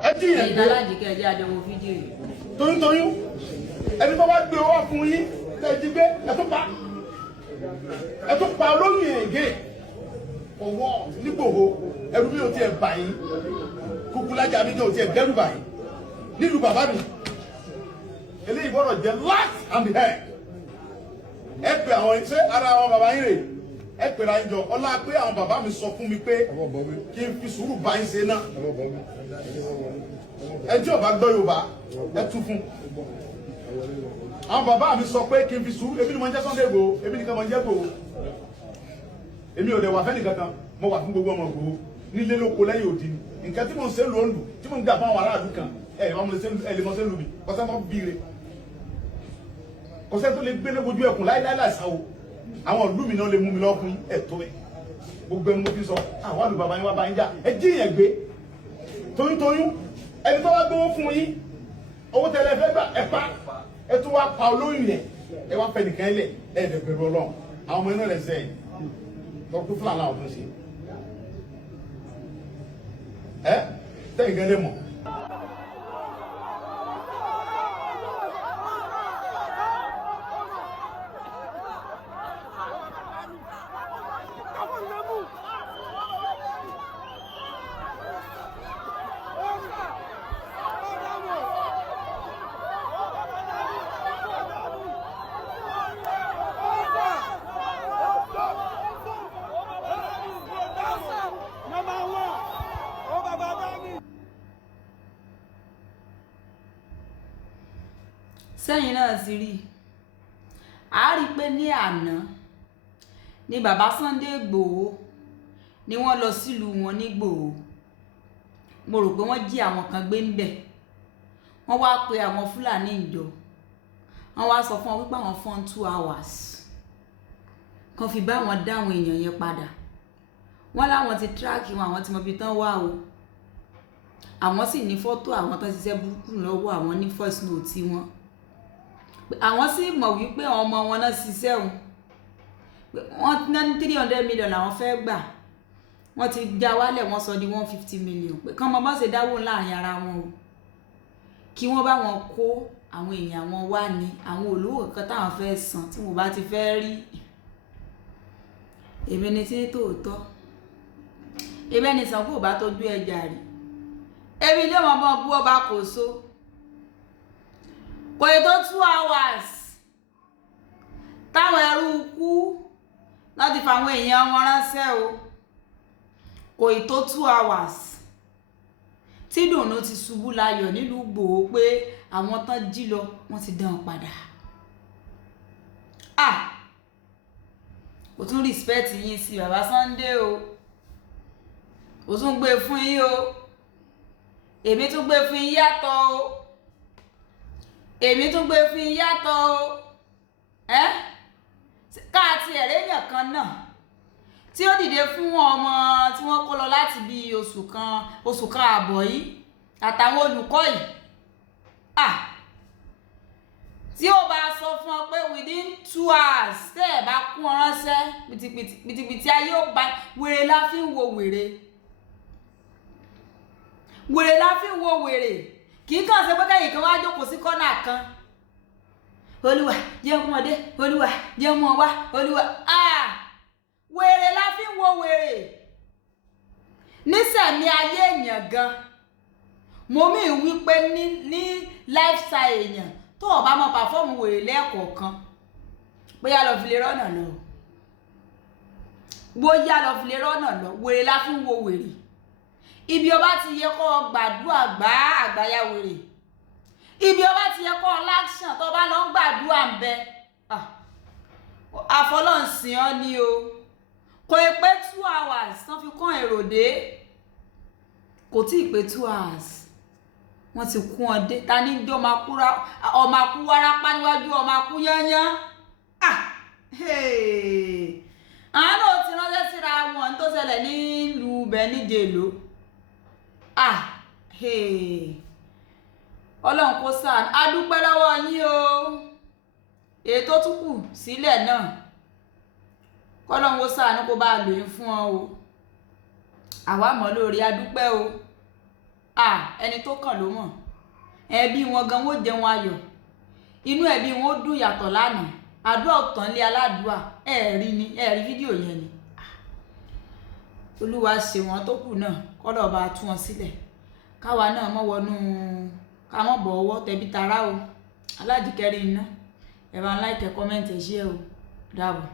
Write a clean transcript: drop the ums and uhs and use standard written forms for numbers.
ẹ jíyàn gbé ìdálájì kẹjẹ àjọwò fídíò yìí. toyúntoyún ẹni tó bá gbé owó fún yín lẹ́ẹ̀dí gbé ẹ tó pa olóyún ègé ọwọ́ nígbòho ẹrú mi ò tiẹ̀ bà yín kúkú lájà mi jẹ́ ò tiẹ̀ dẹ́rù bà yín nílùú bàbá mi eléyìí gbọ́dọ̀ jẹ́ last and the head ẹ pè àwọn ṣé ara àwọn bàbá yín rè ẹ pè ra ìjọ ọlá pé àwọn bàbá mi sọ fún mi pé kí n fi sùúrù bá yín ṣe náà ẹ tí ò bá gbọ́ Yorùbá ẹ tú fún àwọn bàbá mi sọ pé kí n fi sùúrù èmi ni mo ń jẹ́ Sunday Igboho èmi nìkan mo ń jẹ́ Igboho èmi ò dẹ̀ wà fẹ́ nìkan kan mo wà fún gbogbo ọmọ Igboho nílé lóko lẹ́yìn òdì ni nǹkan tí mo ń ṣe lò ń lù tí mo ń gbà fún àwọn aráàlú kan ẹ lè mọ ṣe lù mí kọsẹ́ mọ́ bíire kọsẹ́ tó lè gbélé ojú ẹkùn láíláí láìsàn o àwọn ìlú mi náà lè mú mi lọ́kùn ẹ̀tọ́ ẹ̀ gbogbo ẹni mo fi sọ àwọn àlù bàbá yín wá bá yín jà ẹ jí yẹn gbé toyúntoyún ẹni tó wá gbówó fún yín owó tẹ́lẹ̀ fẹ́ gbà ẹ pa ẹ tún wá pa olóyún yẹn ẹ wá fẹ́ nìkan lẹ̀ ẹ dẹ̀ bẹ̀rù Ọlọ́run àwọn ọmọ iná rẹ̀ sẹ́yìn lọ́kùn fúlàní àwọn tó ń ṣe ẹ tẹ́yìn gan lè mọ̀. sẹ́yìn náà sì rí a rí pé ní àná ni bàbá Sunday Igboho ni wọ́n lọ sílùú wọn ní Ìgbòho mo rò pé wọ́n jí àwọn kan gbé ń bẹ̀ wọ́n wá pe àwọn Fúlàní ìjọ wọ́n wá sọ fún wọn wípé àwọn fún 2 hours kan fi bá wọn dá àwọn èèyàn yẹn padà wọ́n láwọn ti tíráàkì wọn àwọn tí mo fi tán wá o àwọn sì ní fọ́tò àwọn tó ṣiṣẹ́ burúkú lọ́wọ́ àwọn ní first note wọn àwọn sì mọ̀ wípé ọmọ wọn náà ṣiṣẹ́ òun wọ́n ná ní 300 million làwọn fẹ́ gbà wọ́n ti já wálẹ̀ wọ́n sọ di 150 million pé kán mọ bá ṣe dáwó láàrin ara wọn o kí wọ́n bá wọn kó àwọn èèyàn wọn wá ní àwọn olówó kan táwọn fẹ́ san tí mo bá ti fẹ́ rí èmi ni tí tòótọ́ èmi ẹni sàn kó bá tọ́jú ẹja rí èmi ilé wọn bọ́ bú ọba kò so kò yẹ tó 2 hours táwọn ẹrú kú láti fàwọn èèyàn wọn ránṣẹ́ o kò yẹ tó 2 hours tí Dùnnú ti ṣubú láyọ̀ nílùú Ìgbòho pé àwọn tán jí lọ wọ́n ti dán padà kò tún respect yín sí bàbá Sunday o kò tún gbé fún yín o èmi tún gbé fún yín yàtọ̀ o èmi tún gbé fún yín yàtọ̀ o káàtì ẹ̀rẹ́yàn kan náà tí ó dìde fún ọmọ tí wọ́n kó lọ láti bí oṣù kan àbọ̀ yìí àtàwọn olùkọ́ yìí tí ó bá sọ fún ọ pé within 2 hours tẹ́ ẹ̀ bá kún ọ ránṣẹ́ pìtìpìtì ayé ó bá wèrè la fi ń wo wèrè wèrè la fi ń wo wèrè kì í kàn ṣe pé kẹ́yìn kan wá jókòó sí kọ́nà kan olúwa jẹ́ mú ọdẹ olúwa jẹ́ mú ọ wá olúwa wèrè la fi ń wo wèrè nísẹ̀mí ayé èèyàn gan mo mí wípé ní lifestyle èèyàn tó o bá mọ pàfọ́ọ̀mù wèrè lẹ́ẹ̀kọ̀ọ̀kan bóyá lọ fi lè rọ́nà lọ bóyá lọ fi lè rọ́nà lọ wèrè la fi ń wo wèrè ibi ọba ti yẹ kó gbàdúrà gbá àgbáyà wèrè ibi ọba ti yẹ kó láṣàn tó bá lọ ń gbàdúrà ń bẹ àfọlọ́nsìn ọ́ ni o kò ì pé 2 hours tán fi kán èrò dé kò tí ì pé 2 hours wọ́n ti kún ọ dé ta ní jọ ọmọ akú wárápá níwájú ọmọ akú yányán àwọn náà ti ránṣẹ́ síra wọn tó ṣẹlẹ̀ nílùú bẹ̀ níjèló Ọlọ́run kó ṣàánú a dúpẹ́ lọ́wọ́ yín o èyí tó tún kù sílẹ̀ náà kọ́lọ́run kó ṣàánú kó bá lò yín fún ọ o àwa mọ̀ lórí a dúpẹ́ o ẹni tó kàn ló mọ̀. Ẹbí wọn gan wọ́n jẹun ayọ̀, inú ẹbí wọn ó dùn yàtọ̀ lánàá. Àdúrà ọ̀tàn lé aládùúà, ẹ̀rí fídíò yẹn ni. Olúwa ṣe wọn tó kù náà kọ́lọ̀ bá tú wọn sílẹ̀, káwa náà mọ́ wọnú ká mọ́ bọ̀ ọwọ́ tẹbí tará o. Alájíkẹ́rí iná, ẹ bá ń like, comment, ẹ share o. Dàbọ̀.